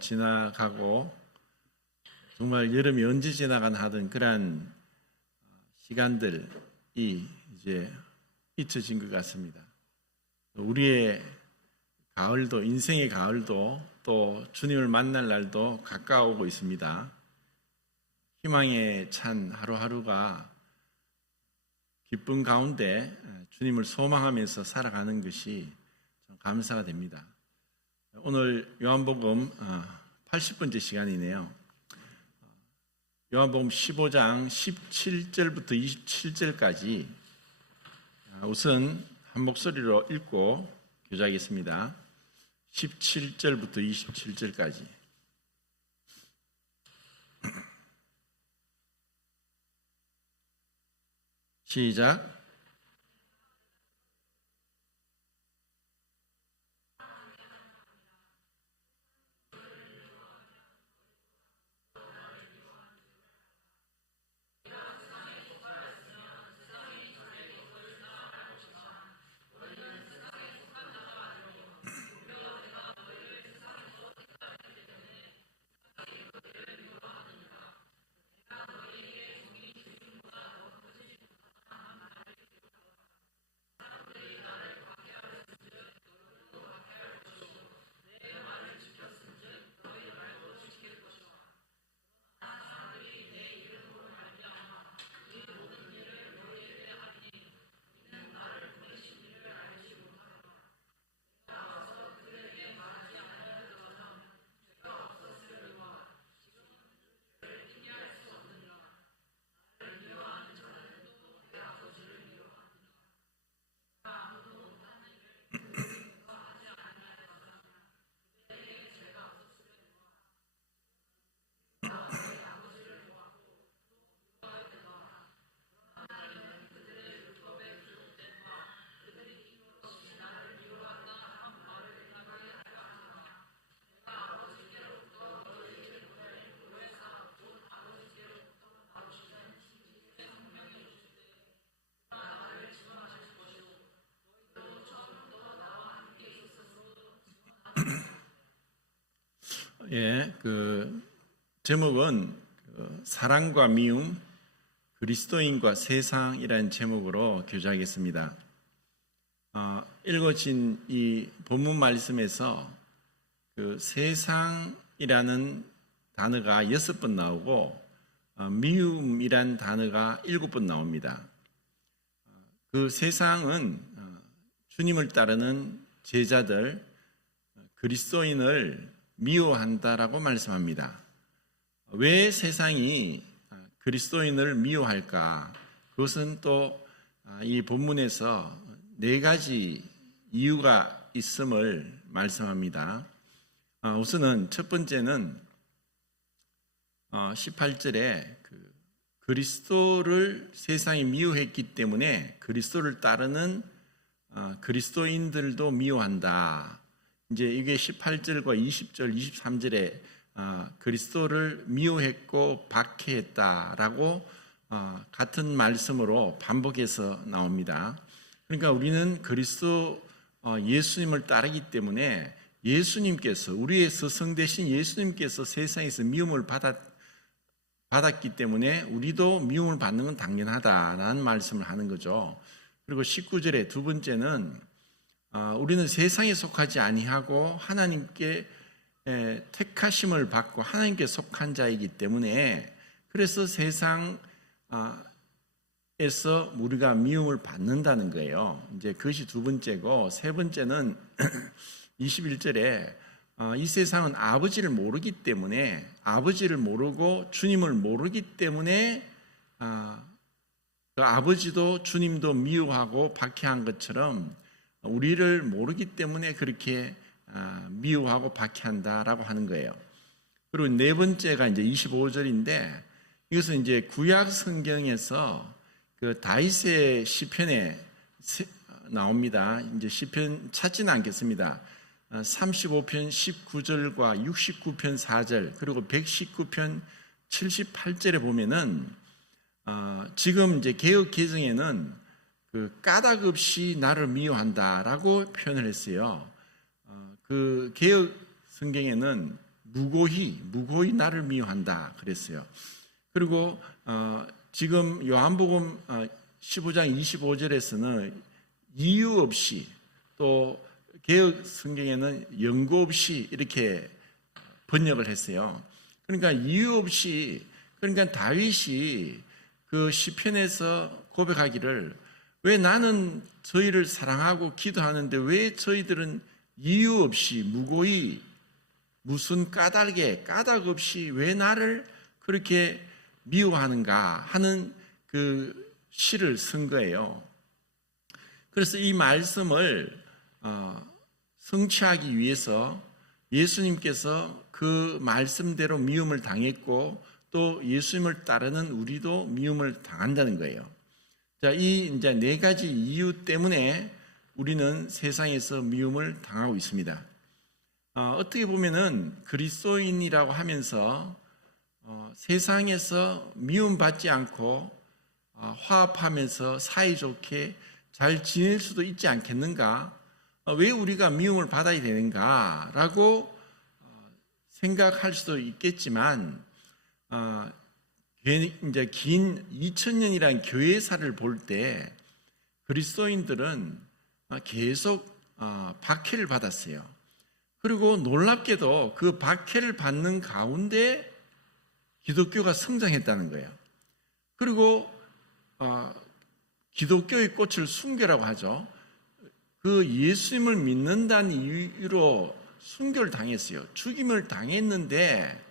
지나가고 정말 여름이 언제 지나가나 하던 그러한 시간들이 이제 잊혀진 것 같습니다. 우리의 가을도, 인생의 가을도 또 주님을 만날 날도 가까워오고 있습니다. 희망에 찬 하루하루가 기쁨 가운데 주님을 소망하면서 살아가는 것이 감사가 됩니다. 오늘 요한복음 80번째 시간이네요. 요한복음 15장 17절부터 27절까지 우선 한 목소리로 읽고 교제하겠습니다. 17절부터 27절까지. 시작. 그 제목은 사랑과 미움, 그리스도인과 세상이라는 제목으로 교제하겠습니다. 읽어진 이 본문 말씀에서 그 세상이라는 단어가 6번 나오고 미움이라는 단어가 7번 나옵니다. 그 세상은 주님을 따르는 제자들, 그리스도인을 미워한다라고 말씀합니다. 왜 세상이 그리스도인을 미워할까? 그것은 또 이 본문에서 4가지 이유가 있음을 말씀합니다. 우선은 첫 번째는 18절에 그리스도를 세상이 미워했기 때문에 그리스도를 따르는 그리스도인들도 미워한다. 이제 이게 18절과 20절, 23절에 그리스도를 미워했고 박해했다라고 같은 말씀으로 반복해서 나옵니다. 그러니까 우리는 그리스도 예수님을 따르기 때문에 예수님께서, 우리의 스승 되신 예수님께서 세상에서 미움을 받았기 때문에 우리도 미움을 받는 건 당연하다라는 말씀을 하는 거죠. 그리고 19절에 두 번째는 우리는 세상에 속하지 아니하고 하나님께 택하심을 받고 하나님께 속한 자이기 때문에 그래서 세상에서 우리가 미움을 받는다는 거예요. 이제 그것이 두 번째고, 세 번째는 21절에 이 세상은 아버지를 모르기 때문에, 아버지를 모르고 주님을 모르기 때문에 그 아버지도 주님도 미워하고 박해한 것처럼 우리를 모르기 때문에 그렇게 미워하고 박해한다라고 하는 거예요. 그리고 네 번째가 이제 25절인데 이것은 이제 구약 성경에서 그 다윗의 시편에 나옵니다. 이제 시편 찾지는 않겠습니다. 35편 19절과 69편 4절 그리고 119편 78절에 보면은 지금 이제 개역 개정에는 그 까닭 없이 나를 미워한다라고 표현을 했어요. 그 개역 성경에는 무고히 나를 미워한다 그랬어요. 그리고 지금 요한복음 15장 25절에서는 이유 없이, 또 개역 성경에는 연고 없이 이렇게 번역을 했어요. 그러니까 이유 없이, 그러니까 다윗이 그 시편에서 고백하기를, 왜 나는 저희를 사랑하고 기도하는데 왜 저희들은 이유 없이 무고히 무슨 까닭 없이 왜 나를 그렇게 미워하는가 하는 그 시를 쓴 거예요. 그래서 이 말씀을 성취하기 위해서 예수님께서 그 말씀대로 미움을 당했고, 또 예수님을 따르는 우리도 미움을 당한다는 거예요. 자, 이 이제 네 가지 이유 때문에 우리는 세상에서 미움을 당하고 있습니다. 어떻게 보면은 그리스도인이라고 하면서 세상에서 미움받지 않고 화합하면서 사이좋게 잘 지낼 수도 있지 않겠는가? 왜 우리가 미움을 받아야 되는가라고 생각할 수도 있겠지만, 이제 긴 2000년이라는 교회사를 볼 때 그리스도인들은 계속 박해를 받았어요. 그리고 놀랍게도 그 박해를 받는 가운데 기독교가 성장했다는 거예요. 그리고 기독교의 꽃을 순교라고 하죠. 그 예수님을 믿는다는 이유로 순교를 당했어요. 죽임을 당했는데,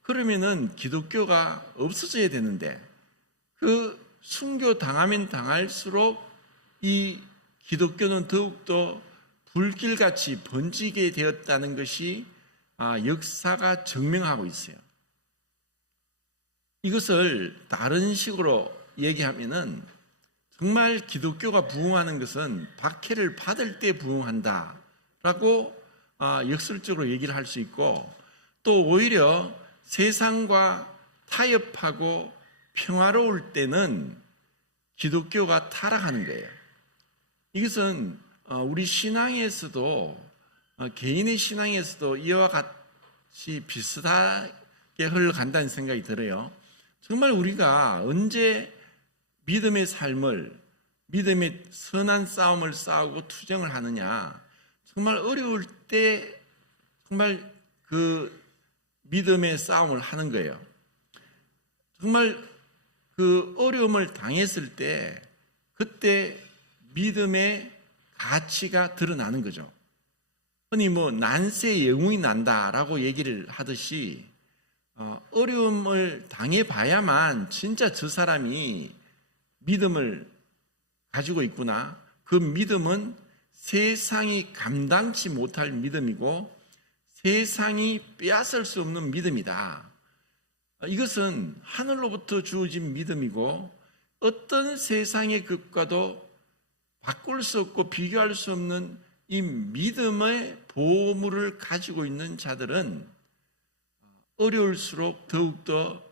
그러면은 기독교가 없어져야 되는데, 그 순교 당하면 당할수록 이 기독교는 더욱더 불길같이 번지게 되었다는 것이 역사가 증명하고 있어요. 이것을 다른 식으로 얘기하면은, 정말 기독교가 부흥하는 것은 박해를 받을 때 부흥한다라고 역설적으로 얘기를 할 수 있고, 또 오히려 세상과 타협하고 평화로울 때는 기독교가 타락하는 거예요. 이것은 우리 신앙에서도, 개인의 신앙에서도 이와 같이 비슷하게 흘러간다는 생각이 들어요. 정말 우리가 언제 믿음의 삶을, 믿음의 선한 싸움을 싸우고 투쟁을 하느냐, 정말 어려울 때 정말 그 믿음의 싸움을 하는 거예요. 정말 그 어려움을 당했을 때, 그때 믿음의 가치가 드러나는 거죠. 흔히 난세의 영웅이 난다라고 얘기를 하듯이, 어려움을 당해봐야만 진짜 저 사람이 믿음을 가지고 있구나. 그 믿음은 세상이 감당치 못할 믿음이고 세상이 빼앗을 수 없는 믿음이다. 이것은 하늘로부터 주어진 믿음이고 어떤 세상의 것과도 바꿀 수 없고 비교할 수 없는 이 믿음의 보물을 가지고 있는 자들은 어려울수록 더욱더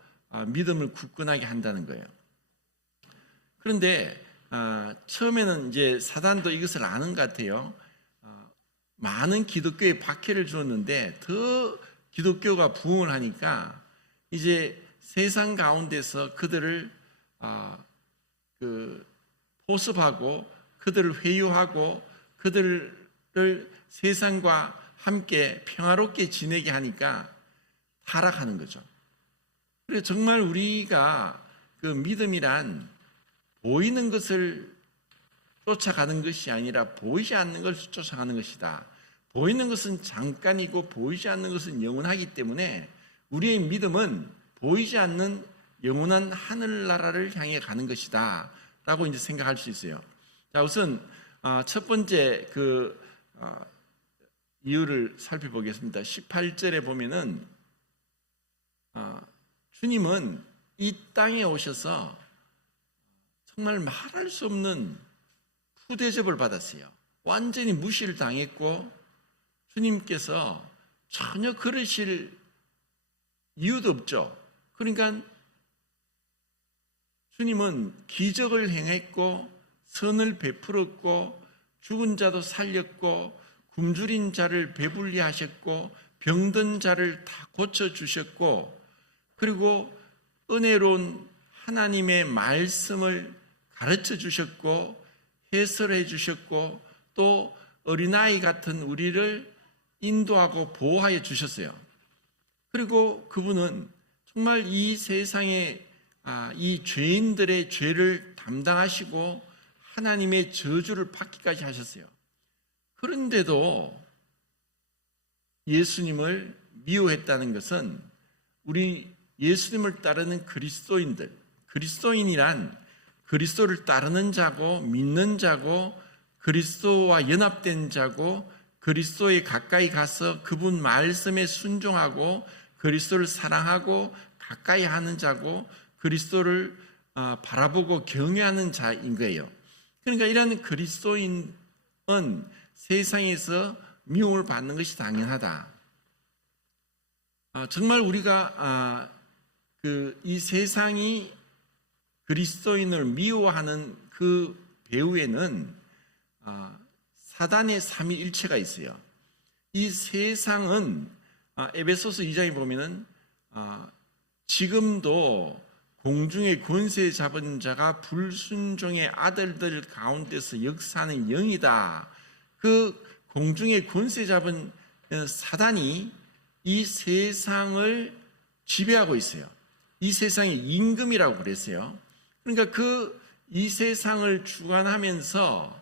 믿음을 굳건하게 한다는 거예요. 그런데 처음에는 이제 사단도 이것을 아는 것 같아요. 많은 기독교에 박해를 주었는데 더 기독교가 부흥을 하니까 이제 세상 가운데서 그들을 포섭하고 그들을 회유하고 그들을 세상과 함께 평화롭게 지내게 하니까 타락하는 거죠. 그래서 정말 우리가 그 믿음이란 보이는 것을 쫓아가는 것이 아니라 보이지 않는 것을 쫓아가는 것이다. 보이는 것은 잠깐이고 보이지 않는 것은 영원하기 때문에 우리의 믿음은 보이지 않는 영원한 하늘나라를 향해 가는 것이다 라고 이제 생각할 수 있어요. 자, 우선 첫 번째 이유를 살펴보겠습니다. 18절에 보면은 주님은 이 땅에 오셔서 정말 말할 수 없는 푸대접을 받았어요. 완전히 무시를 당했고 주님께서 전혀 그러실 이유도 없죠. 그러니까 주님은 기적을 행했고 선을 베풀었고 죽은 자도 살렸고 굶주린 자를 배불리 하셨고 병든 자를 다 고쳐주셨고, 그리고 은혜로운 하나님의 말씀을 가르쳐 주셨고 해설해 주셨고 또 어린아이 같은 우리를 인도하고 보호하여 주셨어요. 그리고 그분은 정말 이 세상에 이 죄인들의 죄를 담당하시고 하나님의 저주를 받기까지 하셨어요. 그런데도 예수님을 미워했다는 것은 우리 예수님을 따르는 그리스도인이란 그리스도를 따르는 자고 믿는 자고 그리스도와 연합된 자고 그리스도에 가까이 가서 그분 말씀에 순종하고 그리스도를 사랑하고 가까이 하는 자고 그리스도를 바라보고 경외하는 자인 거예요. 그러니까 이런 그리스도인은 세상에서 미움을 받는 것이 당연하다. 정말 우리가 이 세상이 그리스도인을 미워하는 그 배후에는 사단의 삼위일체가 있어요. 이 세상은 에베소서 2장에 보면은 지금도 공중의 권세 잡은 자가 불순종의 아들들 가운데서 역사하는 영이다. 그 공중의 권세 잡은 사단이 이 세상을 지배하고 있어요. 이 세상의 임금이라고 그랬어요. 그러니까 이 세상을 주관하면서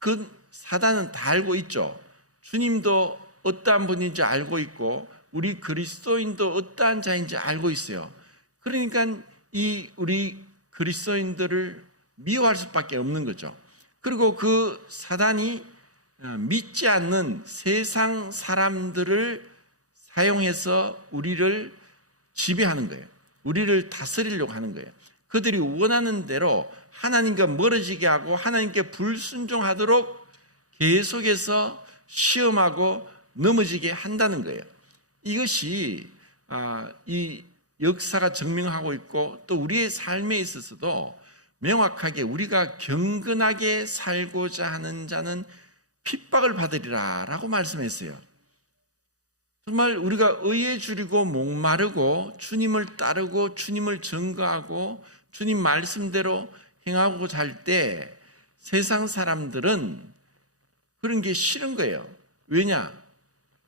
그 사단은 다 알고 있죠. 주님도 어떠한 분인지 알고 있고 우리 그리스도인도 어떠한 자인지 알고 있어요. 그러니까 우리 그리스도인들을 미워할 수밖에 없는 거죠. 그리고 그 사단이 믿지 않는 세상 사람들을 사용해서 우리를 지배하는 거예요. 우리를 다스리려고 하는 거예요. 그들이 원하는 대로 하나님과 멀어지게 하고 하나님께 불순종하도록 계속해서 시험하고 넘어지게 한다는 거예요. 이것이 이 역사가 증명하고 있고 또 우리의 삶에 있어서도 명확하게 우리가 경건하게 살고자 하는 자는 핍박을 받으리라 라고 말씀했어요. 정말 우리가 의에 줄이고 목마르고 주님을 따르고 주님을 증거하고 주님 말씀대로 행하고 잘 때 세상 사람들은 그런 게 싫은 거예요. 왜냐?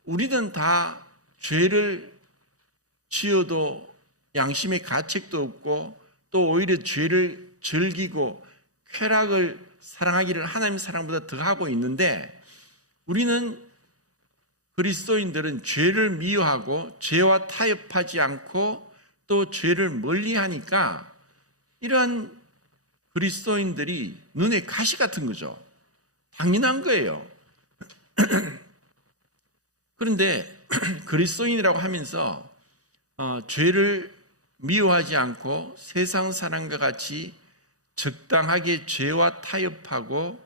우리는 다 죄를 지어도 양심의 가책도 없고 또 오히려 죄를 즐기고 쾌락을 사랑하기를 하나님 사랑보다 더 하고 있는데 우리는 그리스도인들은 죄를 미워하고 죄와 타협하지 않고 또 죄를 멀리하니까 이런 그리스도인들이 눈에 가시 같은 거죠. 당연한 거예요. 그런데 그리스도인이라고 하면서 죄를 미워하지 않고 세상 사람과 같이 적당하게 죄와 타협하고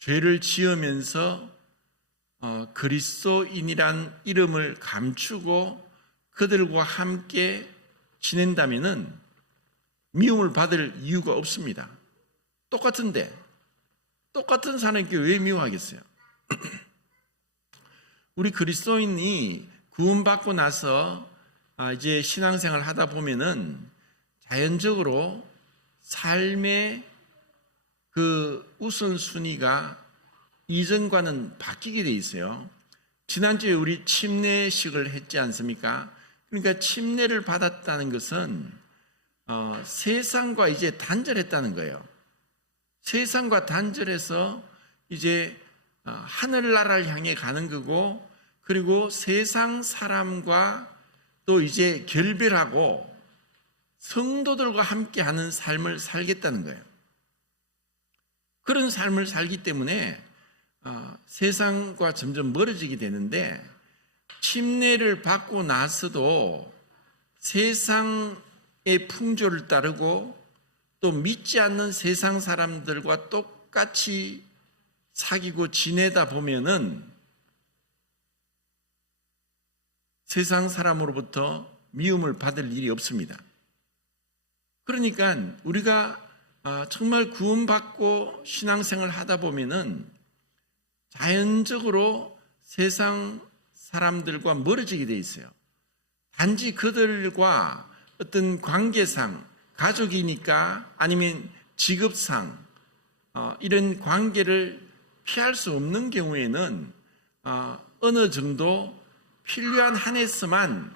죄를 지으면서 그리스도인이란 이름을 감추고 그들과 함께 지낸다면은 미움을 받을 이유가 없습니다. 똑같은데 똑같은 사람에게 왜 미워하겠어요? 우리 그리스도인이 구원받고 나서 이제 신앙생활을 하다 보면은 자연적으로 삶의 그 우선순위가 이전과는 바뀌게 돼 있어요. 지난주에 우리 침례식을 했지 않습니까? 그러니까 침례를 받았다는 것은 세상과 이제 단절했다는 거예요. 세상과 단절해서 이제 하늘나라를 향해 가는 거고 그리고 세상 사람과 또 이제 결별하고 성도들과 함께하는 삶을 살겠다는 거예요. 그런 삶을 살기 때문에 세상과 점점 멀어지게 되는데 침례를 받고 나서도 세상의 풍조를 따르고 또 믿지 않는 세상 사람들과 똑같이 사귀고 지내다 보면은 세상 사람으로부터 미움을 받을 일이 없습니다. 그러니까 우리가 정말 구원받고 신앙생활을 하다 보면은 자연적으로 세상 사람들과 멀어지게 돼 있어요. 단지 그들과 어떤 관계상, 가족이니까 아니면 직업상 이런 관계를 피할 수 없는 경우에는 어느 정도 필요한 한에서만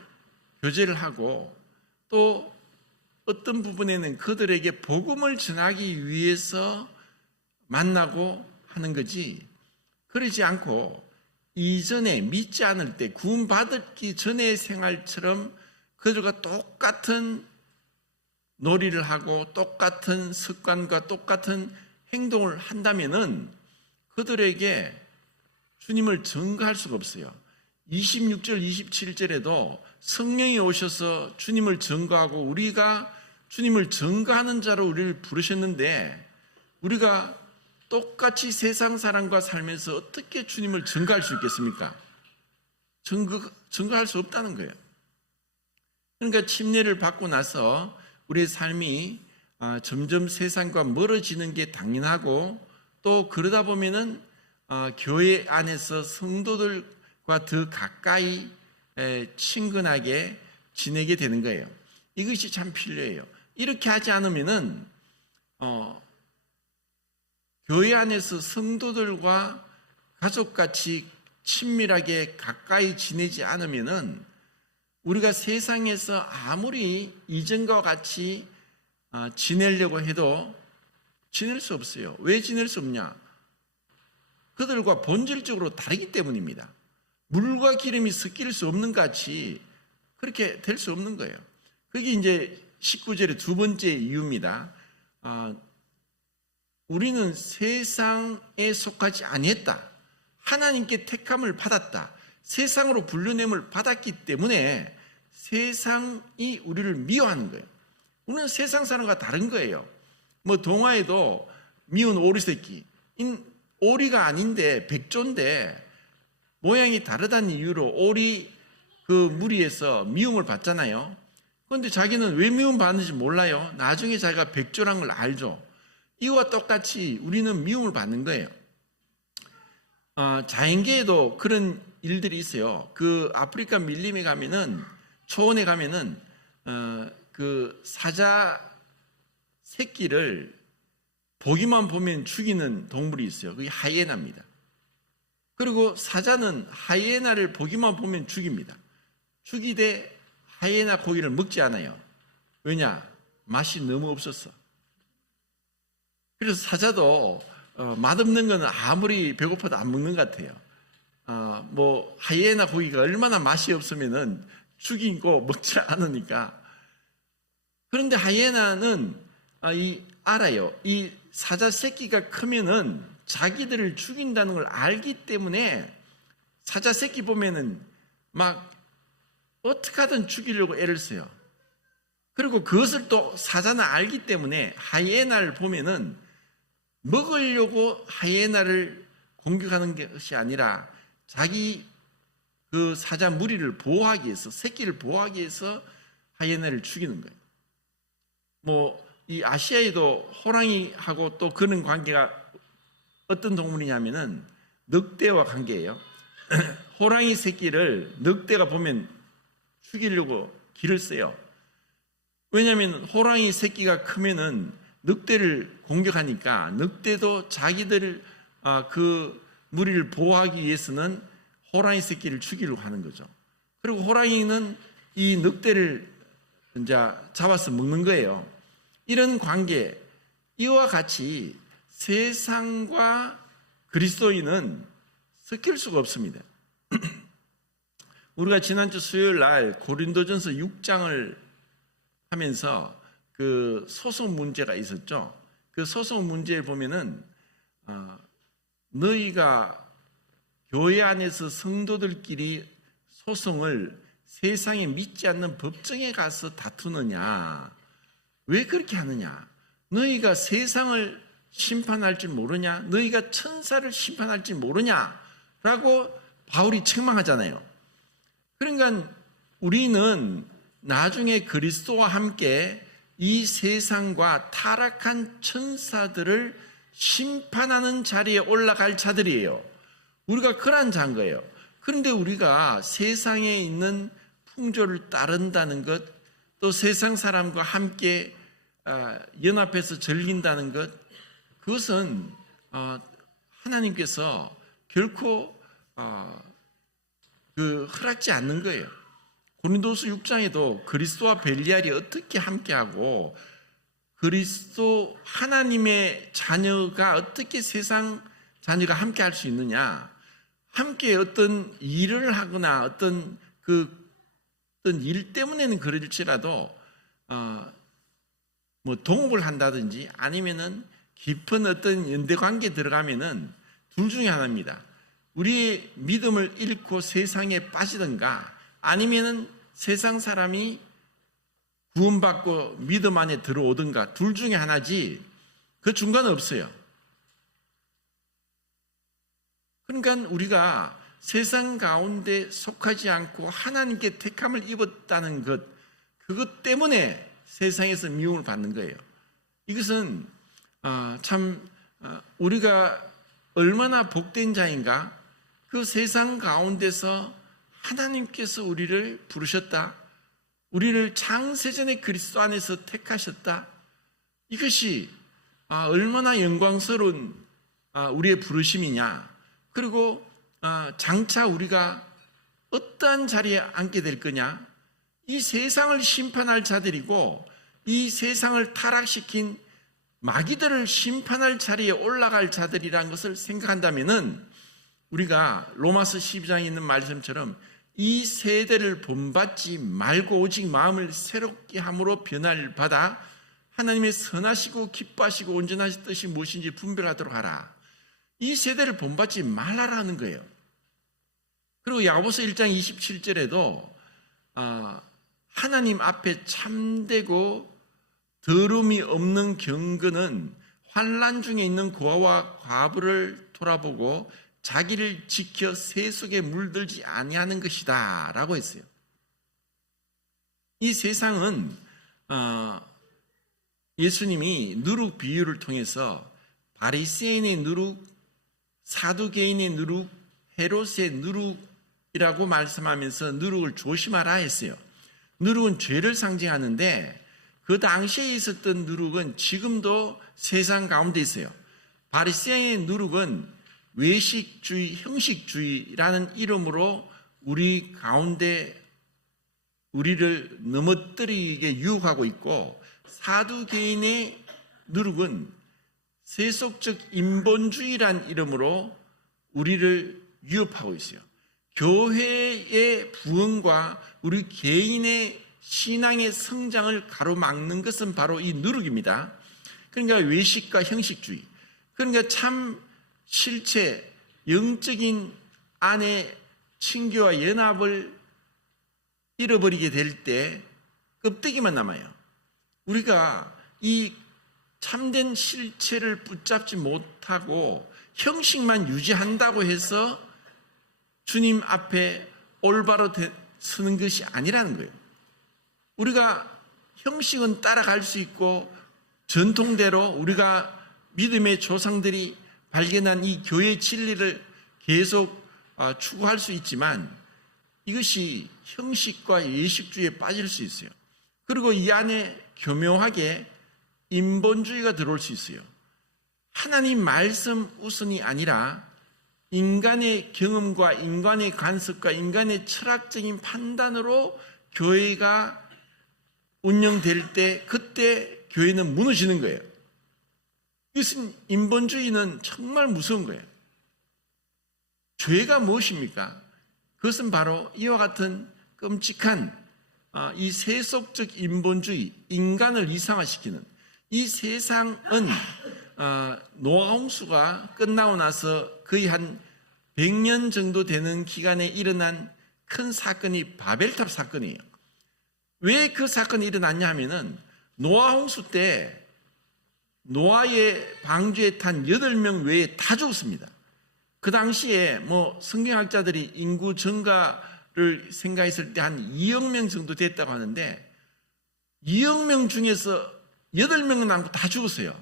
교제를 하고, 또 어떤 부분에는 그들에게 복음을 전하기 위해서 만나고 하는 거지, 그러지 않고 이전에 믿지 않을 때 구원받기 전의 생활처럼 그들과 똑같은 놀이를 하고 똑같은 습관과 똑같은 행동을 한다면은 그들에게 주님을 전가할 수가 없어요. 26절, 27절에도 성령이 오셔서 주님을 전가하고 우리가 주님을 전가하는 자로 우리를 부르셨는데, 우리가 똑같이 세상 사람과 살면서 어떻게 주님을 전가할 수 있겠습니까? 전가할 수 없다는 거예요. 그러니까 침례를 받고 나서 우리의 삶이 점점 세상과 멀어지는 게 당연하고, 또 그러다 보면은 교회 안에서 성도들과 더 가까이 친근하게 지내게 되는 거예요. 이것이 참 필요해요. 이렇게 하지 않으면은 교회 안에서 성도들과 가족같이 친밀하게 가까이 지내지 않으면은 우리가 세상에서 아무리 이전과 같이 지내려고 해도 지낼 수 없어요. 왜 지낼 수 없냐? 그들과 본질적으로 다르기 때문입니다. 물과 기름이 섞일 수 없는 같이 그렇게 될 수 없는 거예요. 그게 이제 19절의 두 번째 이유입니다. 우리는 세상에 속하지 아니했다. 하나님께 택함을 받았다. 세상으로 불려냄을 받았기 때문에 세상이 우리를 미워하는 거예요. 우리는 세상 사람과 다른 거예요. 동화에도 미운 오리 새끼, 오리가 아닌데 백조인데 모양이 다르다는 이유로 오리 그 무리에서 미움을 받잖아요. 그런데 자기는 왜 미움 받는지 몰라요. 나중에 자기가 백조란 걸 알죠. 이와 똑같이 우리는 미움을 받는 거예요. 자연계에도 그런 일들이 있어요. 그 아프리카 밀림에 가면은, 초원에 가면은 그 사자 새끼를 보기만 보면 죽이는 동물이 있어요. 그게 하이에나입니다. 그리고 사자는 하이에나를 보기만 보면 죽입니다. 죽이되 하이에나 고기를 먹지 않아요. 왜냐? 맛이 너무 없었어. 그래서 사자도 맛없는 거는 아무리 배고파도 안 먹는 것 같아요. 하이에나 고기가 얼마나 맛이 없으면은 죽이고 먹지 않으니까. 그런데 하이에나는 알아요. 이 사자 새끼가 크면은 자기들을 죽인다는 걸 알기 때문에 사자 새끼 보면은 막 어떻게 하든 죽이려고 애를 써요. 그리고 그것을 또 사자는 알기 때문에 하이에나를 보면은 먹으려고 하이에나를 공격하는 것이 아니라 자기 그 사자 무리를 보호하기 위해서, 새끼를 보호하기 위해서 하이에나를 죽이는 거예요. 이 아시아에도 호랑이하고 또 그런 관계가 어떤 동물이냐면은 늑대와 관계예요. 호랑이 새끼를 늑대가 보면 죽이려고 길을 써요. 왜냐하면 호랑이 새끼가 크면은 늑대를 공격하니까 늑대도 자기들 그 무리를 보호하기 위해서는 호랑이 새끼를 죽이려고 하는 거죠. 그리고 호랑이는 이 늑대를 이제 잡아서 먹는 거예요. 이런 관계, 이와 같이 세상과 그리스도인은 섞일 수가 없습니다. 우리가 지난주 수요일 날 고린도전서 6장을 하면서 그 소송 문제가 있었죠. 그 소송 문제에 보면은 너희가 교회 안에서 성도들끼리 소송을 세상에 믿지 않는 법정에 가서 다투느냐? 왜 그렇게 하느냐? 너희가 세상을 심판할 줄 모르냐? 너희가 천사를 심판할 줄 모르냐? 라고 바울이 책망하잖아요. 그러니까 우리는 나중에 그리스도와 함께 이 세상과 타락한 천사들을 심판하는 자리에 올라갈 자들이에요. 우리가 그러한 자인 거예요. 그런데 우리가 세상에 있는 풍조를 따른다는 것, 또 세상 사람과 함께 연합해서 즐긴다는 것, 그것은 하나님께서 결코 허락지 않는 거예요. 고린도서 6장에도 그리스도와 벨리알이 어떻게 함께하고 그리스도 하나님의 자녀가 어떻게 세상 자녀가 함께할 수 있느냐, 함께 어떤 일을 하거나 어떤 일 때문에는 그럴지라도 뭐 동업을 한다든지 아니면은 깊은 어떤 연대 관계에 들어가면은 둘 중에 하나입니다. 우리의 믿음을 잃고 세상에 빠지든가 아니면은 세상 사람이 구원받고 믿음 안에 들어오든가 둘 중에 하나지 그 중간은 없어요. 그러니까 우리가 세상 가운데 속하지 않고 하나님께 택함을 입었다는 것, 그것 때문에 세상에서 미움을 받는 거예요. 이것은 우리가 얼마나 복된 자인가. 그 세상 가운데서 하나님께서 우리를 부르셨다, 우리를 창세전에 그리스도 안에서 택하셨다. 이것이 얼마나 영광스러운 우리의 부르심이냐. 그리고 장차 우리가 어떠한 자리에 앉게 될 거냐. 이 세상을 심판할 자들이고 이 세상을 타락시킨 마귀들을 심판할 자리에 올라갈 자들이라는 것을 생각한다면은 우리가 로마서 12장에 있는 말씀처럼 이 세대를 본받지 말고 오직 마음을 새롭게 함으로 변화를 받아 하나님의 선하시고 기뻐하시고 온전하신 뜻이 무엇인지 분별하도록 하라. 이 세대를 본받지 말라라는 거예요. 그리고 야고보서 1장 27절에도 하나님 앞에 참되고 더러움이 없는 경건은 환난 중에 있는 고아와 과부를 돌아보고 자기를 지켜 새 속에 물들지 아니하는 것이다 라고 했어요. 이 세상은 예수님이 누룩 비유를 통해서 바리새인의 누룩, 사두개인의 누룩, 헤롯의 누룩이라고 말씀하면서 누룩을 조심하라 했어요. 누룩은 죄를 상징하는데 그 당시에 있었던 누룩은 지금도 세상 가운데 있어요. 바리새인의 누룩은 외식주의, 형식주의라는 이름으로 우리 가운데 우리를 넘어뜨리게 유혹하고 있고, 사두개인의 누룩은 세속적 인본주의란 이름으로 우리를 위협하고 있어요. 교회의 부흥과 우리 개인의 신앙의 성장을 가로막는 것은 바로 이 누룩입니다. 그러니까 외식과 형식주의. 그러니까 참 실체, 영적인 안의 친교와 연합을 잃어버리게 될 때 껍데기만 남아요. 우리가 이 참된 실체를 붙잡지 못하고 형식만 유지한다고 해서 주님 앞에 올바로 서는 것이 아니라는 거예요. 우리가 형식은 따라갈 수 있고 전통대로 우리가 믿음의 조상들이 발견한 이 교회 진리를 계속 추구할 수 있지만 이것이 형식과 예식주의에 빠질 수 있어요. 그리고 이 안에 교묘하게 인본주의가 들어올 수 있어요. 하나님 말씀 우선이 아니라 인간의 경험과 인간의 관습과 인간의 철학적인 판단으로 교회가 운영될 때 그때 교회는 무너지는 거예요. 이것은 인본주의는 정말 무서운 거예요. 죄가 무엇입니까? 그것은 바로 이와 같은 끔찍한 이 세속적 인본주의, 인간을 이상화시키는 이 세상은 노아 홍수가 끝나고 나서 거의 한 100년 정도 되는 기간에 일어난 큰 사건이 바벨탑 사건이에요. 왜 그 사건이 일어났냐 하면은 노아 홍수 때 노아의 방주에 탄 8명 외에 다 죽었습니다. 그 당시에 뭐 성경학자들이 인구 증가를 생각했을 때 한 2억 명 정도 됐다고 하는데 2억 명 중에서 8명은 남고 다 죽었어요.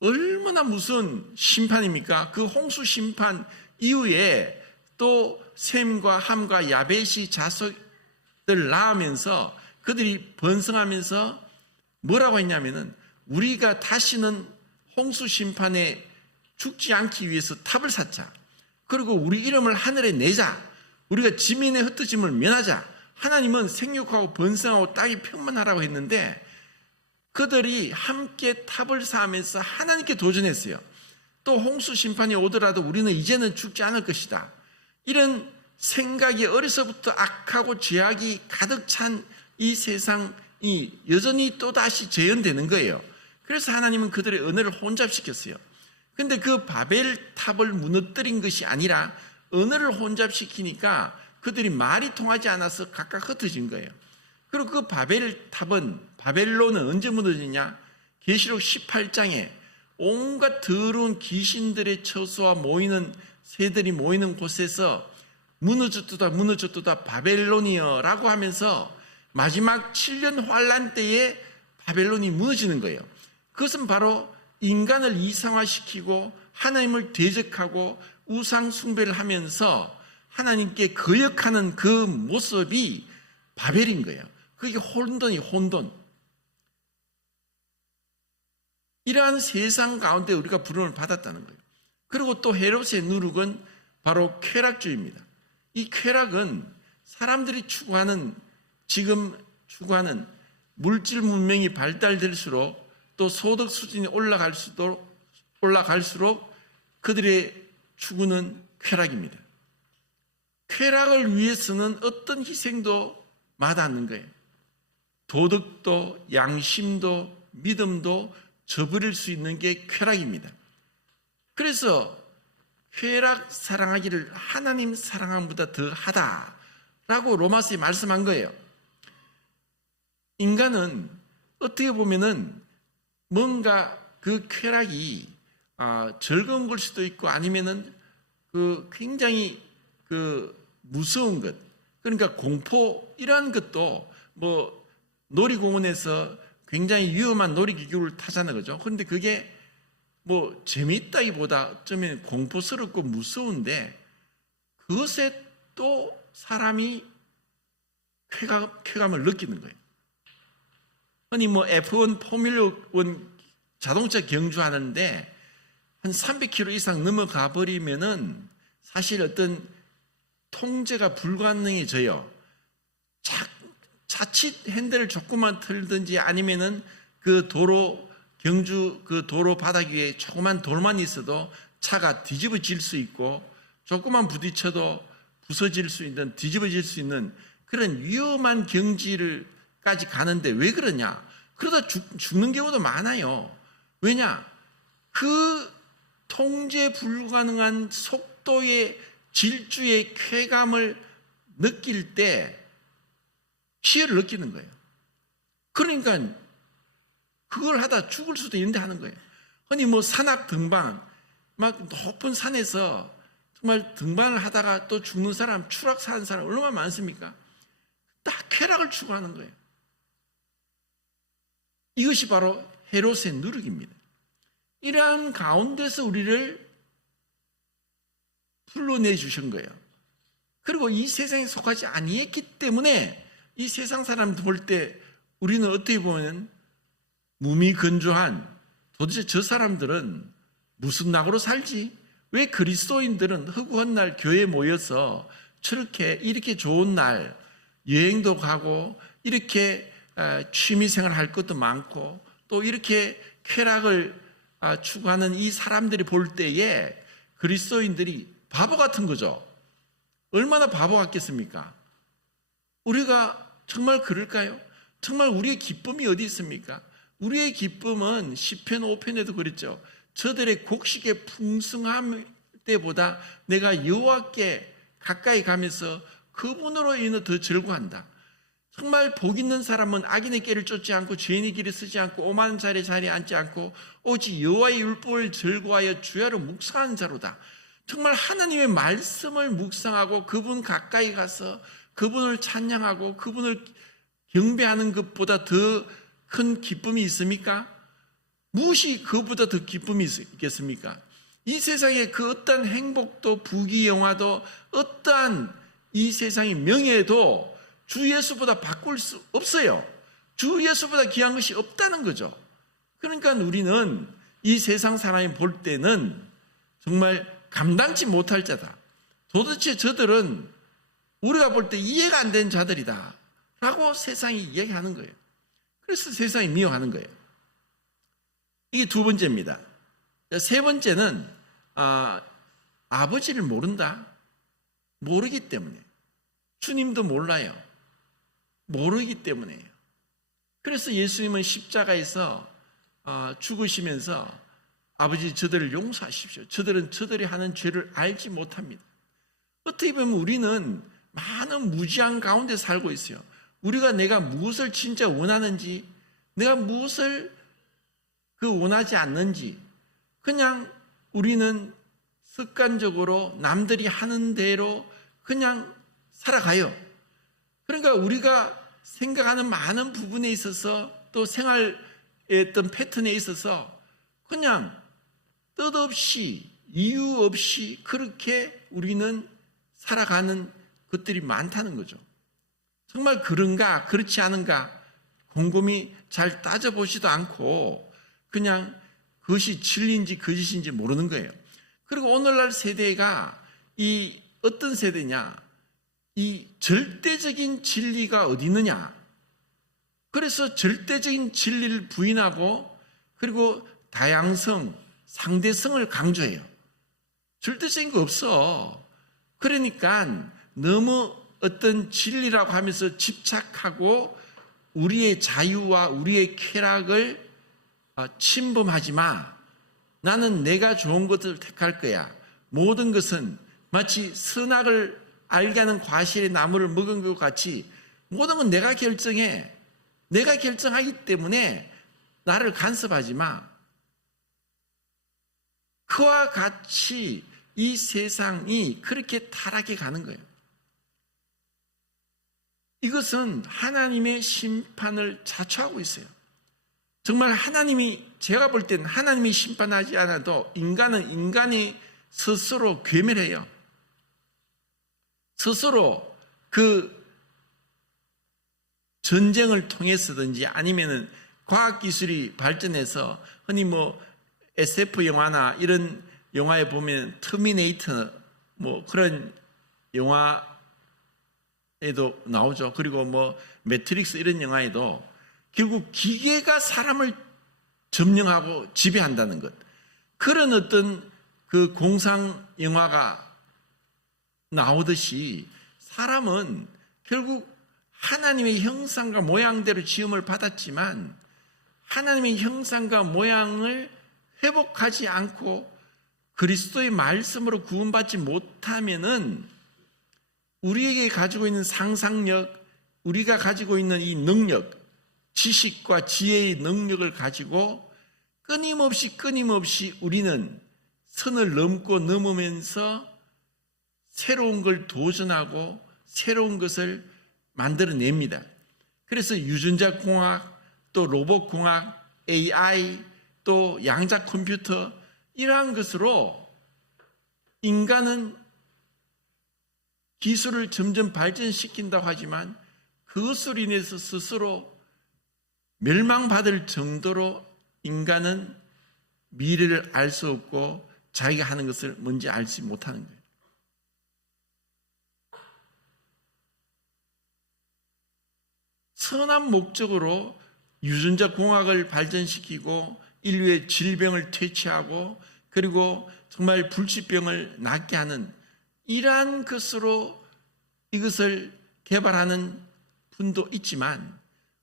얼마나 무서운 심판입니까? 그 홍수 심판 이후에 또 셈과 함과 야벳이 자손을 낳으면서 그들이 번성하면서 뭐라고 했냐면은 우리가 다시는 홍수 심판에 죽지 않기 위해서 탑을 쌓자. 그리고 우리 이름을 하늘에 내자. 우리가 지면에 흩어짐을 면하자. 하나님은 생육하고 번성하고 땅이 평만하라고 했는데 그들이 함께 탑을 쌓으면서 하나님께 도전했어요. 또 홍수 심판이 오더라도 우리는 이제는 죽지 않을 것이다. 이런 생각이 어려서부터 악하고 죄악이 가득 찬 이 세상이 여전히 또다시 재현되는 거예요. 그래서 하나님은 그들의 언어를 혼잡시켰어요. 근데 그 바벨 탑을 무너뜨린 것이 아니라 언어를 혼잡시키니까 그들이 말이 통하지 않아서 각각 흩어진 거예요. 그리고 그 바벨 탑은, 바벨론은 언제 무너지냐? 계시록 18장에 온갖 더러운 귀신들의 처소와 모이는 새들이 모이는 곳에서 무너졌도다 바벨론이여라고 하면서 마지막 7년 환란 때에 바벨론이 무너지는 거예요. 그것은 바로 인간을 이상화시키고 하나님을 대적하고 우상 숭배를 하면서 하나님께 거역하는 그 모습이 바벨인 거예요. 그게 혼돈. 이러한 세상 가운데 우리가 부름을 받았다는 거예요. 그리고 또 헤롯의 누룩은 바로 쾌락주의입니다. 이 쾌락은 사람들이 지금 추구하는 물질 문명이 발달될수록 또 소득 수준이 올라갈수록 그들의 추구는 쾌락입니다. 쾌락을 위해서는 어떤 희생도 마다않는 거예요. 도덕도 양심도 믿음도 저버릴 수 있는 게 쾌락입니다. 그래서 쾌락 사랑하기를 하나님 사랑함보다 더하다라고 로마서에 말씀한 거예요. 인간은 어떻게 보면은 뭔가 그 쾌락이 즐거운 걸 수도 있고 아니면은 굉장히 무서운 것, 그러니까 공포 이러한 것도 뭐 놀이공원에서 굉장히 위험한 놀이기구를 타잖아요, 그죠? 그런데 그게 뭐 재미있다기보다 어쩌면 공포스럽고 무서운데 그것에 또 사람이 쾌감을 느끼는 거예요. 아니 뭐 F1 포뮬러 1 자동차 경주하는데 한 300km 이상 넘어가 버리면은 사실 어떤 통제가 불가능해져요. 자칫 핸들을 조금만 틀든지 아니면은 그 경주 도로 바닥 위에 조그만 돌만 있어도 차가 뒤집어질 수 있고 조금만 부딪혀도 부서질 수 있는, 뒤집어질 수 있는 그런 위험한 경지를까지 가는데 왜 그러냐? 그러다 죽는 경우도 많아요. 왜냐? 그 통제 불가능한 속도의 질주의 쾌감을 느낄 때 희열을 느끼는 거예요. 그러니까 그걸 하다 죽을 수도 있는데 하는 거예요. 아니 뭐 산악 등반, 막 높은 산에서 정말 등반을 하다가 또 죽는 사람, 추락사는 사람 얼마나 많습니까? 딱 쾌락을 추구하는 거예요. 이것이 바로 헤롯의 누룩입니다. 이러한 가운데서 우리를 불러내 주신 거예요. 그리고 이 세상에 속하지 아니했기 때문에 이 세상 사람 볼 때 우리는 어떻게 보면 무미건조한, 도대체 저 사람들은 무슨 낙으로 살지? 왜 그리스도인들은 허구한 날 교회에 모여서 이렇게 좋은 날 여행도 가고 이렇게 취미생활 할 것도 많고 또 이렇게 쾌락을 추구하는 이 사람들이 볼 때에 그리스도인들이 바보 같은 거죠. 얼마나 바보 같겠습니까? 우리가 정말 그럴까요? 정말 우리의 기쁨이 어디 있습니까? 우리의 기쁨은 시편 5편에도 그랬죠. 저들의 곡식의 풍성함 때보다 내가 여호와께 가까이 가면서 그분으로 인해 더 즐거워한다. 정말 복 있는 사람은 악인의 길을 쫓지 않고 죄인의 길을 쓰지 않고 오만한 자리에 앉지 않고 오직 여호와의 율법을 즐거워하여 주야로 묵상하는 자로다. 정말 하나님의 말씀을 묵상하고 그분 가까이 가서 그분을 찬양하고 그분을 경배하는 것보다 더 큰 기쁨이 있습니까? 무엇이 그것보다 더 기쁨이 있겠습니까? 이 세상의 그 어떠한 행복도 부귀영화도 어떠한 이 세상의 명예도 주 예수보다 바꿀 수 없어요. 주 예수보다 귀한 것이 없다는 거죠. 그러니까 우리는 이 세상 사람이 볼 때는 정말 감당치 못할 자다. 도대체 저들은 우리가 볼 때 이해가 안 되는 자들이다 라고 세상이 이야기하는 거예요. 그래서 세상이 미워하는 거예요. 이게 두 번째입니다. 세 번째는 아버지를 모른다. 모르기 때문에. 주님도 몰라요. 모르기 때문에요. 그래서 예수님은 십자가에서 죽으시면서 아버지 저들을 용서하십시오. 저들은 저들이 하는 죄를 알지 못합니다. 어떻게 보면 우리는 많은 무지한 가운데 살고 있어요. 우리가 내가 무엇을 진짜 원하는지, 내가 무엇을 원하지 않는지, 그냥 우리는 습관적으로 남들이 하는 대로 그냥 살아가요. 그러니까 우리가 생각하는 많은 부분에 있어서 또 생활의 어떤 패턴에 있어서 그냥 뜻없이 이유 없이 그렇게 우리는 살아가는 것들이 많다는 거죠. 정말 그런가 그렇지 않은가 곰곰이 잘 따져보지도 않고 그냥 그것이 진리인지 거짓인지 모르는 거예요. 그리고 오늘날 세대가 이 어떤 세대냐, 이 절대적인 진리가 어디 있느냐. 그래서 절대적인 진리를 부인하고 그리고 다양성, 상대성을 강조해요. 절대적인 거 없어. 그러니까 너무 어떤 진리라고 하면서 집착하고 우리의 자유와 우리의 쾌락을 침범하지 마. 나는 내가 좋은 것을 택할 거야. 모든 것은 마치 선악을 알게 하는 과실의 나무를 먹은 것 같이 모든 건 내가 결정해. 내가 결정하기 때문에 나를 간섭하지 마. 그와 같이 이 세상이 그렇게 타락해 가는 거예요. 이것은 하나님의 심판을 자초하고 있어요. 정말 하나님이, 제가 볼 때는 하나님이 심판하지 않아도 인간은 인간이 스스로 괴멸해요. 스스로 그 전쟁을 통해서든지 아니면은 과학기술이 발전해서 흔히 SF 영화나 이런 영화에 보면 터미네이터 그런 영화에도 나오죠. 그리고 매트릭스 이런 영화에도 결국 기계가 사람을 점령하고 지배한다는 것. 그런 어떤 그 공상 영화가 나오듯이 사람은 결국 하나님의 형상과 모양대로 지음을 받았지만 하나님의 형상과 모양을 회복하지 않고 그리스도의 말씀으로 구원받지 못하면은 우리에게 가지고 있는 상상력, 우리가 가지고 있는 이 능력, 지식과 지혜의 능력을 가지고 끊임없이 우리는 선을 넘으면서 새로운 걸 도전하고 새로운 것을 만들어냅니다. 그래서 유전자공학, 또 로봇공학, AI, 또 양자 컴퓨터 이러한 것으로 인간은 기술을 점점 발전시킨다고 하지만 그것으로 인해서 스스로 멸망받을 정도로 인간은 미래를 알 수 없고 자기가 하는 것을 뭔지 알지 못하는 거예요. 선한 목적으로 유전자 공학을 발전시키고 인류의 질병을 퇴치하고 그리고 정말 불치병을 낫게 하는 이러한 것으로 이것을 개발하는 분도 있지만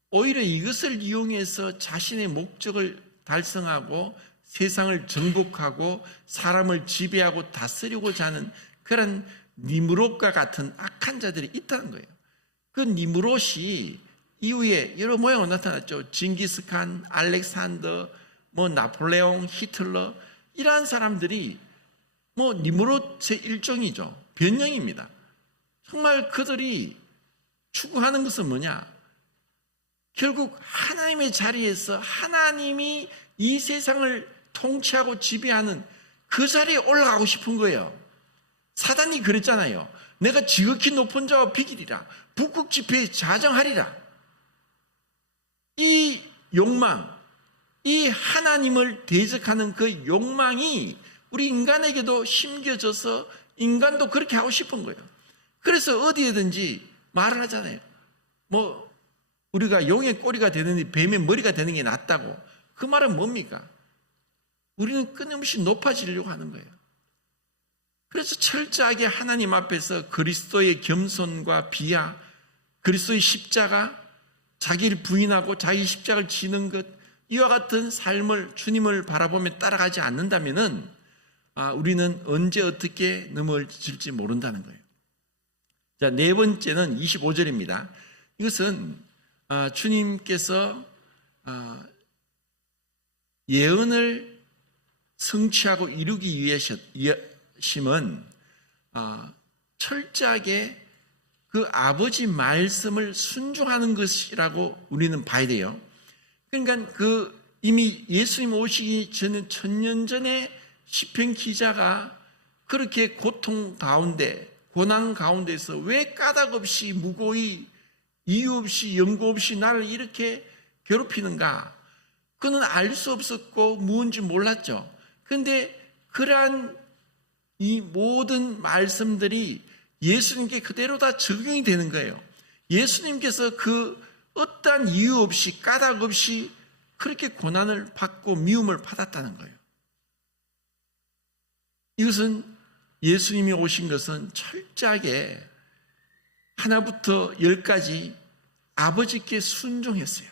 오히려 이것을 이용해서 자신의 목적을 달성하고 세상을 정복하고 사람을 지배하고 다스리고자 하는 그런 니므롯과 같은 악한 자들이 있다는 거예요. 그 니므롯이 이후에 여러 모양으로 나타났죠. 징기스칸, 알렉산더, 나폴레옹, 히틀러 이러한 사람들이 니므롯의 일종이죠. 변형입니다. 정말 그들이 추구하는 것은 뭐냐? 결국 하나님의 자리에서 하나님이 이 세상을 통치하고 지배하는 그 자리에 올라가고 싶은 거예요. 사단이 그랬잖아요. 내가 지극히 높은 자와 비기리라. 북극 지폐에 자정하리라. 이 욕망, 이 하나님을 대적하는 그 욕망이 우리 인간에게도 심겨져서 인간도 그렇게 하고 싶은 거예요. 그래서 어디에든지 말을 하잖아요. 뭐 우리가 용의 꼬리가 되느니 뱀의 머리가 되는 게 낫다고. 그 말은 뭡니까? 우리는 끊임없이 높아지려고 하는 거예요. 그래서 철저하게 하나님 앞에서 그리스도의 겸손과 비하, 그리스도의 십자가, 자기를 부인하고 자기 십자가를 지는 것, 이와 같은 삶을 주님을 바라보며 따라가지 않는다면은 우리는 언제 어떻게 넘어질지 모른다는 거예요. 자, 네 번째는 25절입니다. 이것은 주님께서 예언을 성취하고 이루기 위하심은 철저하게 그 아버지 말씀을 순종하는 것이라고 우리는 봐야 돼요. 그러니까 이미 예수님 오시기 전에 1000년 전에 시편 기자가 그렇게 고통 가운데, 고난 가운데서 왜 까닭 없이 무고히 이유 없이 연고 없이 나를 이렇게 괴롭히는가? 그는 알 수 없었고 무언지 몰랐죠. 그런데 그러한 이 모든 말씀들이 예수님께 그대로 다 적용이 되는 거예요. 예수님께서 그 어떠한 이유 없이 까닭 없이 그렇게 고난을 받고 미움을 받았다는 거예요. 이것은 예수님이 오신 것은 철저하게 하나부터 10까지 아버지께 순종했어요.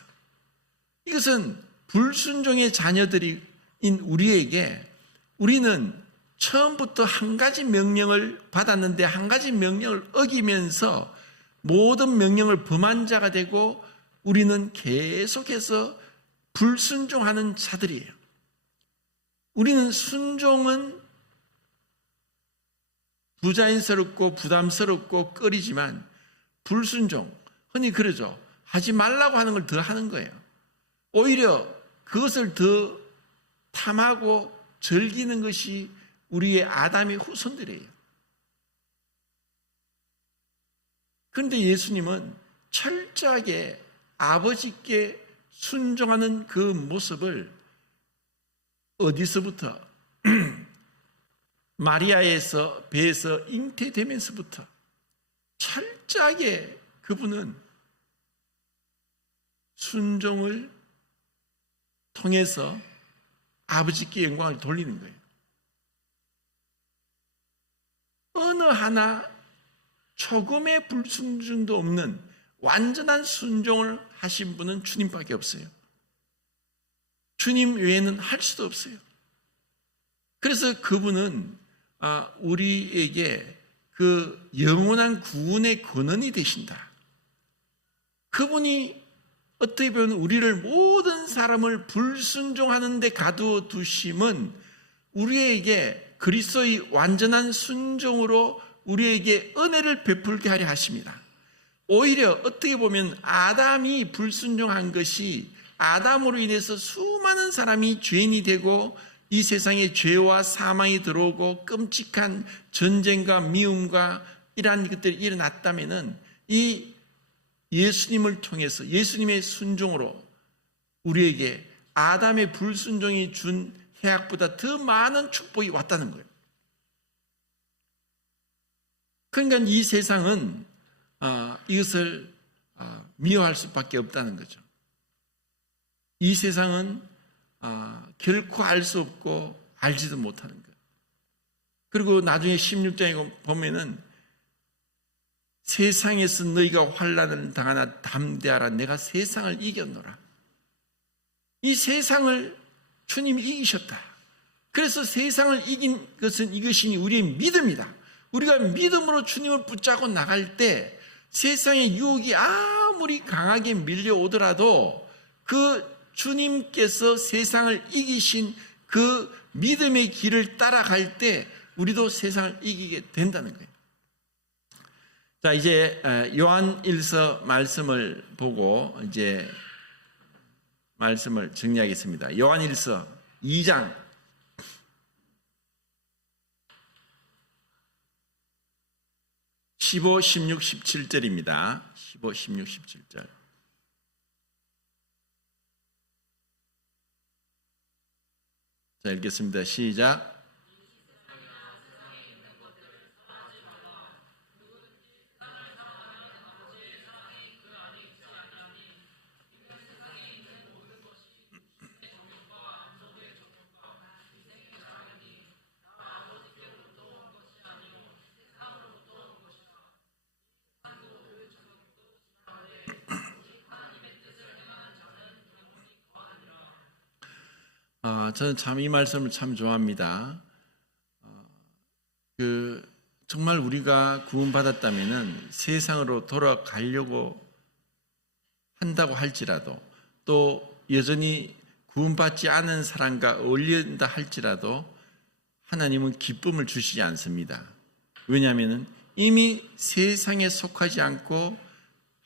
이것은 불순종의 자녀들인 우리에게 우리는 처음부터 한 가지 명령을 받았는데 한 가지 명령을 어기면서 모든 명령을 범한 자가 되고 우리는 계속해서 불순종하는 자들이에요. 우리는 순종은 부자연스럽고 부담스럽고 꺼리지만 불순종, 흔히 그러죠. 하지 말라고 하는 걸 더 하는 거예요. 오히려 그것을 더 탐하고 즐기는 것이 우리의 아담의 후손들이에요. 그런데 예수님은 철저하게 아버지께 순종하는 그 모습을 어디서부터? 마리아에서 배에서 잉태되면서부터 철저하게 그분은 순종을 통해서 아버지께 영광을 돌리는 거예요. 어느 하나 조금의 불순종도 없는 완전한 순종을 하신 분은 주님밖에 없어요. 주님 외에는 할 수도 없어요. 그래서 그분은 우리에게 그 영원한 구원의 근원이 되신다. 그분이 어떻게 보면 우리를 모든 사람을 불순종하는 데 가두어 두심은 우리에게 그리스도의 완전한 순종으로 우리에게 은혜를 베풀게 하려 하십니다. 오히려 어떻게 보면 아담이 불순종한 것이 아담으로 인해서 수많은 사람이 죄인이 되고 이 세상에 죄와 사망이 들어오고 끔찍한 전쟁과 미움과 이러한 것들이 일어났다면은 이 예수님을 통해서 예수님의 순종으로 우리에게 아담의 불순종이 준 해악보다 더 많은 축복이 왔다는 거예요. 그러니까 이 세상은 이것을 미워할 수밖에 없다는 거죠. 이 세상은 결코 알 수 없고 알지도 못하는 것. 그리고 나중에 16장에 보면은 세상에서 너희가 환난을 당하나 담대하라. 내가 세상을 이겼노라. 이 세상을 주님이 이기셨다. 그래서 세상을 이긴 것은 이것이 우리의 믿음이다. 우리가 믿음으로 주님을 붙잡고 나갈 때 세상의 유혹이 아무리 강하게 밀려오더라도 그 주님께서 세상을 이기신 그 믿음의 길을 따라갈 때 우리도 세상을 이기게 된다는 거예요. 자, 이제 요한일서 말씀을 보고 이제 말씀을 정리하겠습니다. 요한일서 2장 15, 16, 17절입니다. 15, 16, 17절. 자, 읽겠습니다. 시작. 저는 참 이 말씀을 참 좋아합니다. 정말 우리가 구원받았다면은 세상으로 돌아가려고 한다고 할지라도, 또 여전히 구원받지 않은 사람과 어울린다 할지라도 하나님은 기쁨을 주시지 않습니다. 왜냐하면 이미 세상에 속하지 않고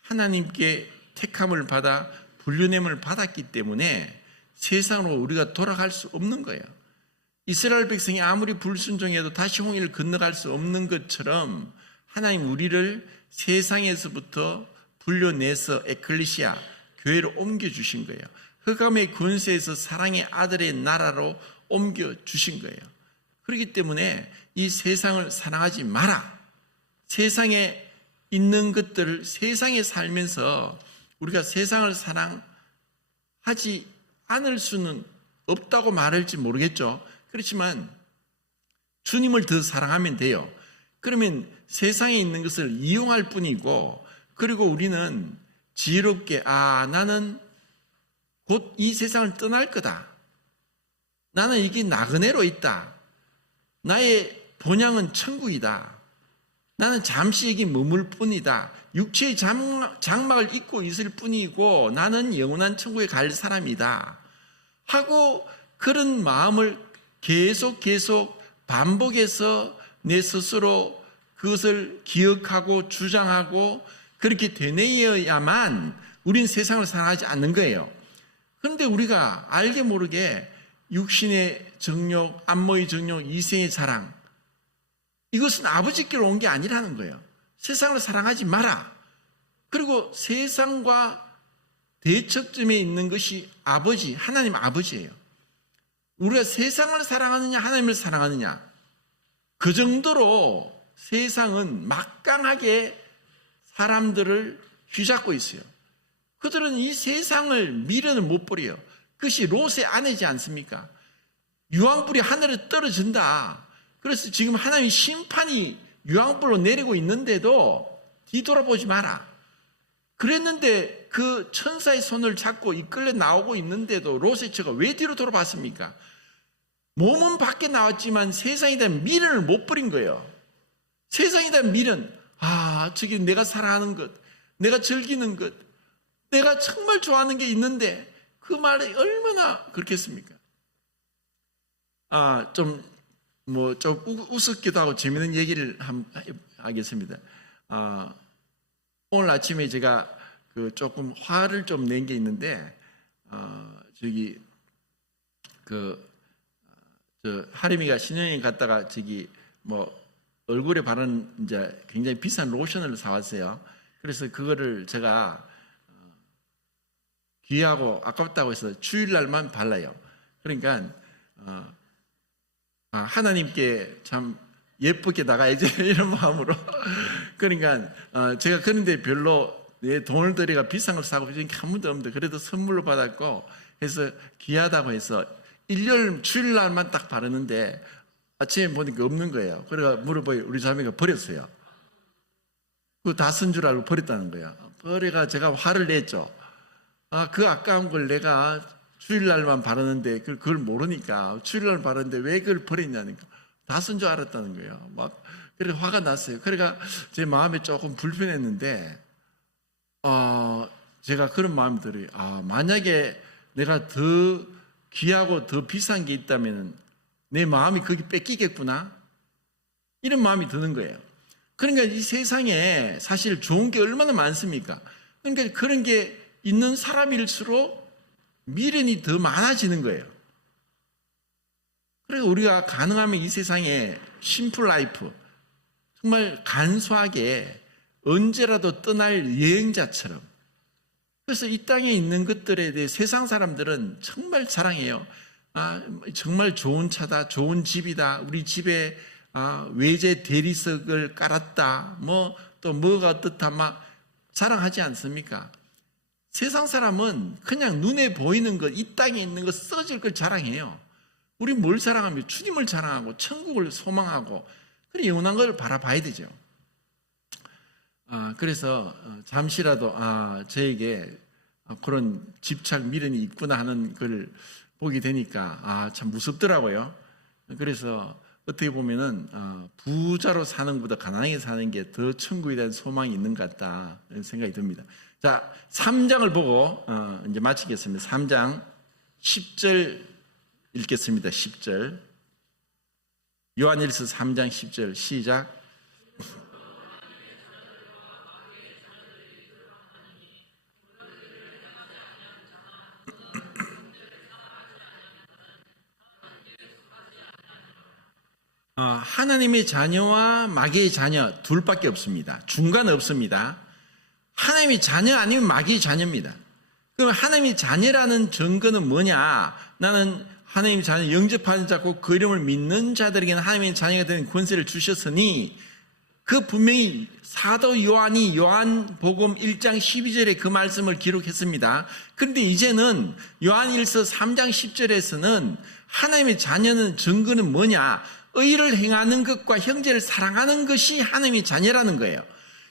하나님께 택함을 받아 분류냄을 받았기 때문에 세상으로 우리가 돌아갈 수 없는 거예요. 이스라엘 백성이 아무리 불순종해도 다시 홍해를 건너갈 수 없는 것처럼 하나님 우리를 세상에서부터 불려내서 에클레시아, 교회로 옮겨주신 거예요. 흑암의 권세에서 사랑의 아들의 나라로 옮겨주신 거예요. 그렇기 때문에 이 세상을 사랑하지 마라. 세상에 있는 것들을 세상에 살면서 우리가 세상을 사랑하지 않을 수는 없다고 말할지 모르겠죠. 그렇지만 주님을 더 사랑하면 돼요. 그러면 세상에 있는 것을 이용할 뿐이고, 그리고 우리는 지혜롭게 나는 곧 이 세상을 떠날 거다. 나는 이게 나그네로 있다. 나의 본향은 천국이다. 나는 잠시 여기 머물 뿐이다. 육체의 장막을 입고 있을 뿐이고 나는 영원한 천국에 갈 사람이다 하고, 그런 마음을 계속 반복해서 내 스스로 그것을 기억하고 주장하고 그렇게 되뇌어야만 우린 세상을 사랑하지 않는 거예요. 그런데 우리가 알게 모르게 육신의 정욕, 안목의 정욕, 이생의 사랑, 이것은 아버지께로 온 게 아니라는 거예요. 세상을 사랑하지 마라. 그리고 세상과 대척점에 있는 것이 아버지, 하나님 아버지예요. 우리가 세상을 사랑하느냐 하나님을 사랑하느냐, 그 정도로 세상은 막강하게 사람들을 휘잡고 있어요. 그들은 이 세상을 미련을 못 버려요. 그것이 롯의 아내지 않습니까? 유황불이 하늘에 떨어진다. 그래서 지금 하나님의 심판이 유황불로 내리고 있는데도 뒤돌아보지 마라. 그랬는데 그 천사의 손을 잡고 이끌려 나오고 있는데도 롯의 처가 왜 뒤로 돌아봤습니까? 몸은 밖에 나왔지만 세상에 대한 미련을 못 버린 거예요. 세상에 대한 미련, 저기 내가 사랑하는 것, 내가 즐기는 것, 내가 정말 좋아하는 게 있는데 그 말이 얼마나 그렇겠습니까? 좀 우습기도 하고 재미있는 얘기를 하겠습니다. 오늘 아침에 제가 조금 화를 좀 낸 게 있는데, 하림이가 신혼여행 갔다가 얼굴에 바르는 이제 굉장히 비싼 로션을 사왔어요. 그래서 그거를 제가 귀하고 아깝다고 해서 주일날만 발라요. 그러니까 하나님께 참 예쁘게 나가야지 이런 마음으로. 그러니까 제가 그런데 별로 내 돈을 들여가 비싼 걸 사고 지금 한 번도 없는데 그래도 선물로 받았고 해서 귀하다고 해서 일요일 주일날만 딱 바르는데 아침에 보니까 없는 거예요. 그래가 물어보니 우리 자매가 버렸어요. 그거 다 쓴 줄 알고 버렸다는 거야. 버려가 제가 화를 냈죠. 그 아까운 걸 내가 주일날만 바르는데 그걸 모르니까 주일날 바르는데 왜 그걸 버렸냐니까 다 쓴 줄 알았다는 거예요. 그래서 화가 났어요. 그러니까 제 마음이 조금 불편했는데 제가 그런 마음이 들어요. 만약에 내가 더 귀하고 더 비싼 게 있다면 내 마음이 거기 뺏기겠구나 이런 마음이 드는 거예요. 그러니까 이 세상에 사실 좋은 게 얼마나 많습니까? 그러니까 그런 게 있는 사람일수록 미련이 더 많아지는 거예요. 그래서 우리가 가능하면 이 세상에 심플 라이프, 정말 간소하게 언제라도 떠날 여행자처럼. 그래서 이 땅에 있는 것들에 대해 세상 사람들은 정말 사랑해요. 정말 좋은 차다, 좋은 집이다, 우리 집에 외제 대리석을 깔았다, 또 뭐가 어떻다 막 자랑하지 않습니까? 세상 사람은 그냥 눈에 보이는 것, 이 땅에 있는 것, 써질 걸 자랑해요. 우리 뭘 자랑하며? 주님을 자랑하고 천국을 소망하고 그래 영원한 걸 바라봐야 되죠. 그래서 잠시라도 저에게 그런 집착 미련이 있구나 하는 걸 보게 되니까 참 무섭더라고요. 그래서 어떻게 보면은 부자로 사는 것보다 가난하게 사는 게 더 천국에 대한 소망이 있는 것 같다 이런 생각이 듭니다. 자, 3장을 보고 이제 마치겠습니다. 3장 10절 읽겠습니다. 10절. 요한일서 3장 10절 시작. 하나님의 자녀와 마귀의 자녀 둘밖에 없습니다. 중간 없습니다. 하나님의 자녀 아니면 마귀의 자녀입니다. 그럼 하나님의 자녀라는 증거는 뭐냐? 나는 하나님의 자녀 영접하는 자고 그 이름을 믿는 자들에게는 하나님의 자녀가 되는 권세를 주셨으니 그 분명히 사도 요한이 요한복음 1장 12절에 그 말씀을 기록했습니다. 그런데 이제는 요한일서 3장 10절에서는 하나님의 자녀는 증거는 뭐냐? 의를 행하는 것과 형제를 사랑하는 것이 하나님의 자녀라는 거예요.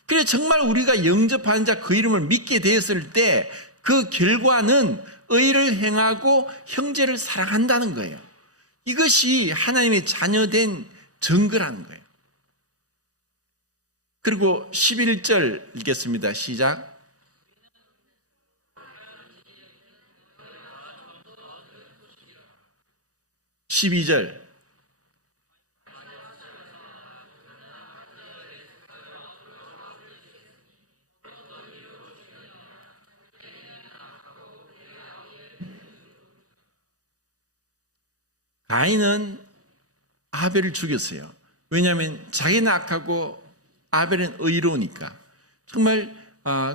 그래서 정말 우리가 영접하는 자 그 이름을 믿게 되었을 때 그 결과는 의를 행하고 형제를 사랑한다는 거예요. 이것이 하나님의 자녀된 증거라는 거예요. 그리고 11절 읽겠습니다. 시작. (12절) 가인은 아벨을 죽였어요. 왜냐하면 자기는 악하고 아벨은 의로우니까. 정말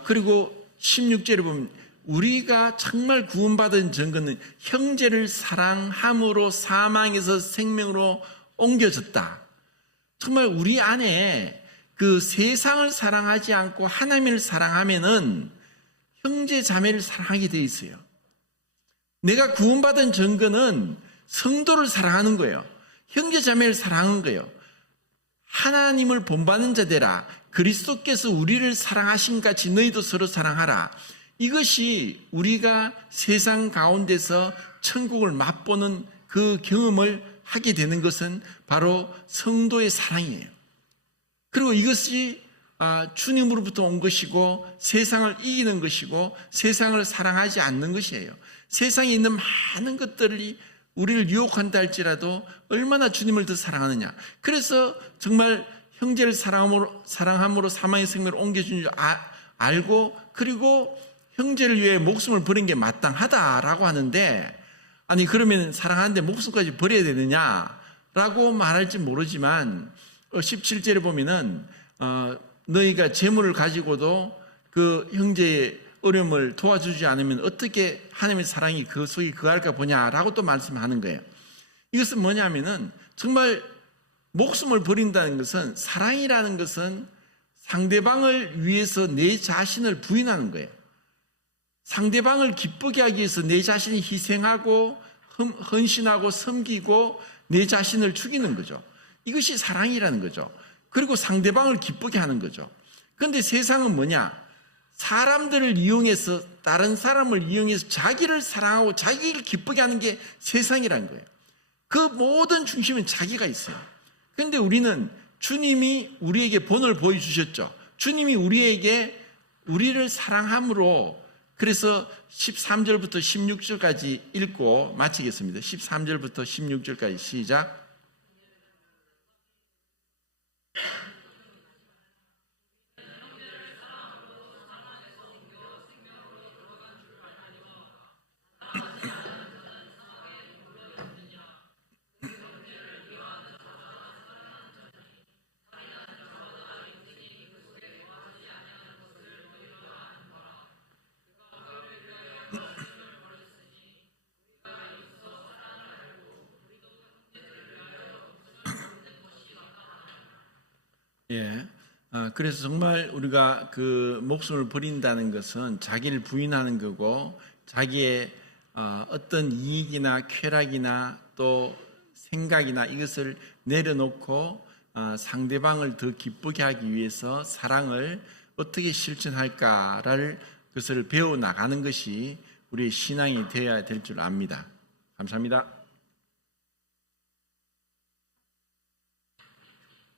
그리고 16절에 보면 우리가 정말 구원받은 증거는 형제를 사랑함으로 사망에서 생명으로 옮겨졌다. 정말 우리 안에 그 세상을 사랑하지 않고 하나님을 사랑하면은 형제 자매를 사랑하게 돼 있어요. 내가 구원받은 증거는 성도를 사랑하는 거예요. 형제 자매를 사랑하는 거예요. 하나님을 본받는 자들아 그리스도께서 우리를 사랑하신 같이 너희도 서로 사랑하라. 이것이 우리가 세상 가운데서 천국을 맛보는 그 경험을 하게 되는 것은 바로 성도의 사랑이에요. 그리고 이것이 주님으로부터 온 것이고 세상을 이기는 것이고 세상을 사랑하지 않는 것이에요. 세상에 있는 많은 것들이 우리를 유혹한다 할지라도 얼마나 주님을 더 사랑하느냐. 그래서 정말 형제를 사랑함으로 사망의 생명을 옮겨준 줄 알고 그리고 형제를 위해 목숨을 버린 게 마땅하다라고 하는데 아니 그러면 사랑하는데 목숨까지 버려야 되느냐라고 말할지 모르지만 17절에 보면은 너희가 재물을 가지고도 그 형제의 어려움을 도와주지 않으면 어떻게 하나님의 사랑이 그 속에 거할까 보냐라고 또 말씀하는 거예요. 이것은 뭐냐면은 정말 목숨을 버린다는 것은 사랑이라는 것은 상대방을 위해서 내 자신을 부인하는 거예요. 상대방을 기쁘게 하기 위해서 내 자신이 희생하고 헌신하고 섬기고 내 자신을 죽이는 거죠. 이것이 사랑이라는 거죠. 그리고 상대방을 기쁘게 하는 거죠. 그런데 세상은 뭐냐? 사람들을 이용해서 다른 사람을 이용해서 자기를 사랑하고 자기를 기쁘게 하는 게 세상이라는 거예요. 그 모든 중심은 자기가 있어요. 그런데 우리는 주님이 우리에게 본을 보여주셨죠. 주님이 우리를 사랑함으로 그래서 13절부터 16절까지 읽고 마치겠습니다. 13절부터 16절까지 시작. 예. 그래서 정말 우리가 그 목숨을 버린다는 것은 자기를 부인하는 거고 자기의 어떤 이익이나 쾌락이나 또 생각이나 이것을 내려놓고 상대방을 더 기쁘게 하기 위해서 사랑을 어떻게 실천할까를 그것을 배워 나가는 것이 우리의 신앙이 되어야 될 줄 압니다. 감사합니다.